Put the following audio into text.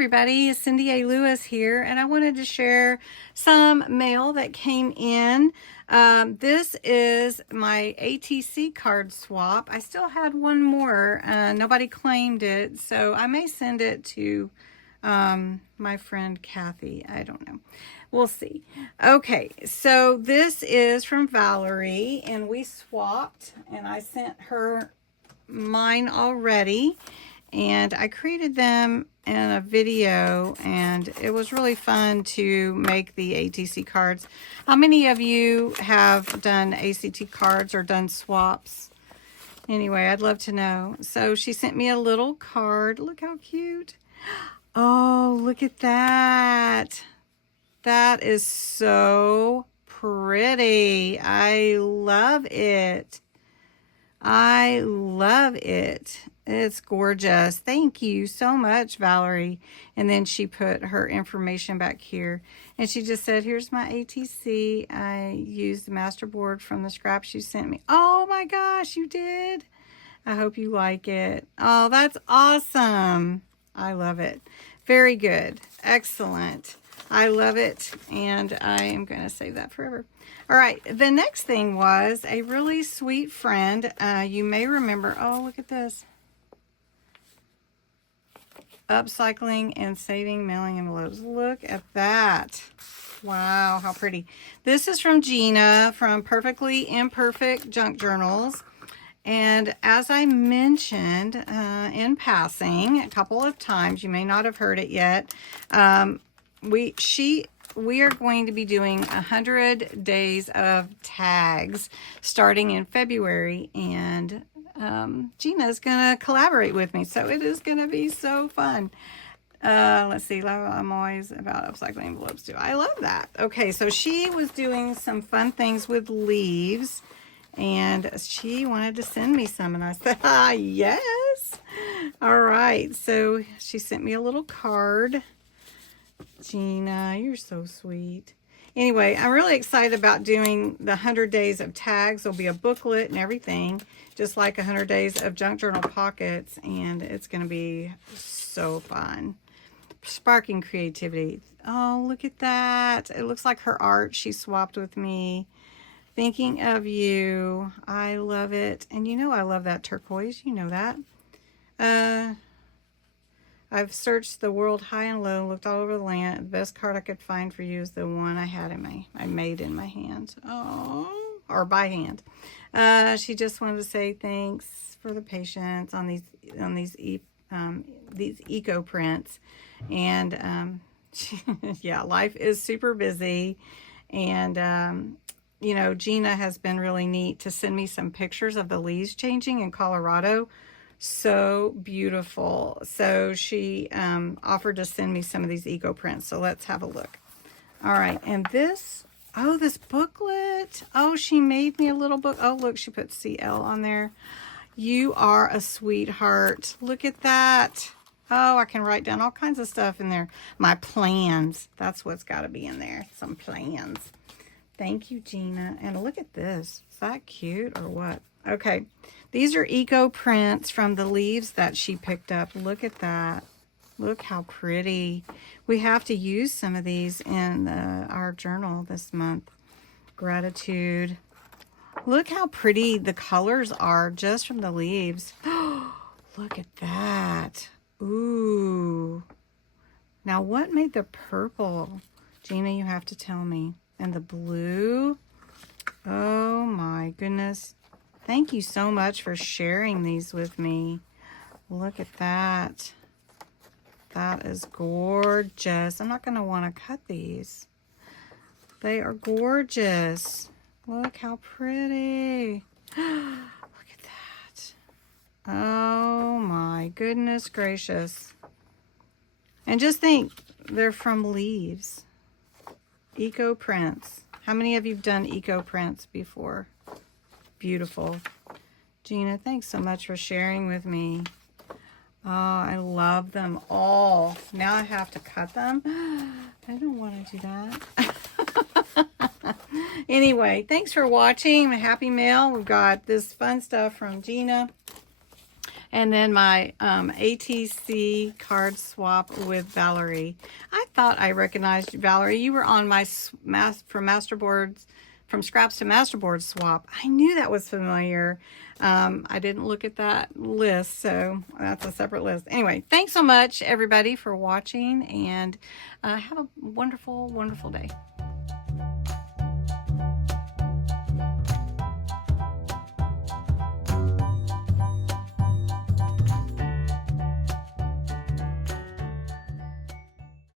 everybody, Cindy A. Lewis here, and I wanted to share some mail that came in. This is my ATC card swap. I still had one more. Nobody claimed it, so I may send it to my friend Kathy. I don't know. We'll see. Okay, so this is from Valerie, and we swapped, and I sent her mine already. And I created them in a video, and it was really fun to make the ATC cards. How many of you have done ACT cards or done swaps? Anyway, I'd love to know. So she sent me a little card. Look how cute. Oh, look at that. That is so pretty. I love it. I love it. It's gorgeous. Thank you so much, Valerie. And then she put her information back here. And she just said, here's my ATC. I used the master board from the scraps you sent me. Oh my gosh, you did? I hope you like it. Oh, that's awesome. I love it. Very good. Excellent. I love it, and I am going to save that forever. All right, the next thing was a really sweet friend. You may remember, oh, look at this. Upcycling and saving mailing envelopes. Look at that. Wow, how pretty. This is from Gina from Perfectly Imperfect Junk Journals. And as I mentioned in passing a couple of times, you may not have heard it yet, we are going to be doing 100 days of tags starting in February, and Gina is going to collaborate with me, so it is going to be so fun. Let's see, I'm always about upcycling envelopes too. I love that. Okay, so she was doing some fun things with leaves, and she wanted to send me some, and I said, yes. All right, so she sent me a little card. Gina, you're so sweet. Anyway, I'm really excited about doing the 100 days of tags. There'll be a booklet and everything, just like 100 days of junk journal pockets, and it's going to be so fun. Sparking creativity. Oh, look at that. It looks like her art she swapped with me. Thinking of you. I love it. And you know I love that turquoise. You know that. I've searched the world high and low, looked all over the land. The best card I could find for you is the one I made in my hand. Oh, or by hand. She just wanted to say thanks for the patience on these eco prints. And yeah, life is super busy. And you know, Gina has been really neat to send me some pictures of the leaves changing in Colorado. So beautiful. So she offered to send me some of these eco prints. So let's have a look. All right. And this, oh, this booklet. Oh, she made me a little book. Oh, look, she put CL on there. You are a sweetheart. Look at that. Oh, I can write down all kinds of stuff in there. My plans. That's what's got to be in there. Some plans. Thank you, Gina. And look at this. Is that cute or what? Okay. These are eco prints from the leaves that she picked up. Look at that. Look how pretty. We have to use some of these in our journal this month. Gratitude. Look how pretty the colors are just from the leaves. Look at that. Ooh. Now, what made the purple? Gina, you have to tell me. And the blue. Oh, my goodness. Thank you so much for sharing these with me. Look at that. That is gorgeous. I'm not going to want to cut these. They are gorgeous. Look how pretty. Look at that. Oh my goodness gracious. And just think, they're from leaves. Eco prints. How many of you have done eco prints before? Beautiful. Gina, thanks so much for sharing with me. Oh, I love them all. Now I have to cut them. I don't want to do that. Anyway, thanks for watching. Happy mail. We've got this fun stuff from Gina. And then my ATC card swap with Valerie. I thought I recognized you, Valerie. You were on my from scraps to masterboard swap. I knew that was familiar. I didn't look at that list, so that's a separate list. Anyway, thanks so much, everybody, for watching, and have a wonderful, wonderful day.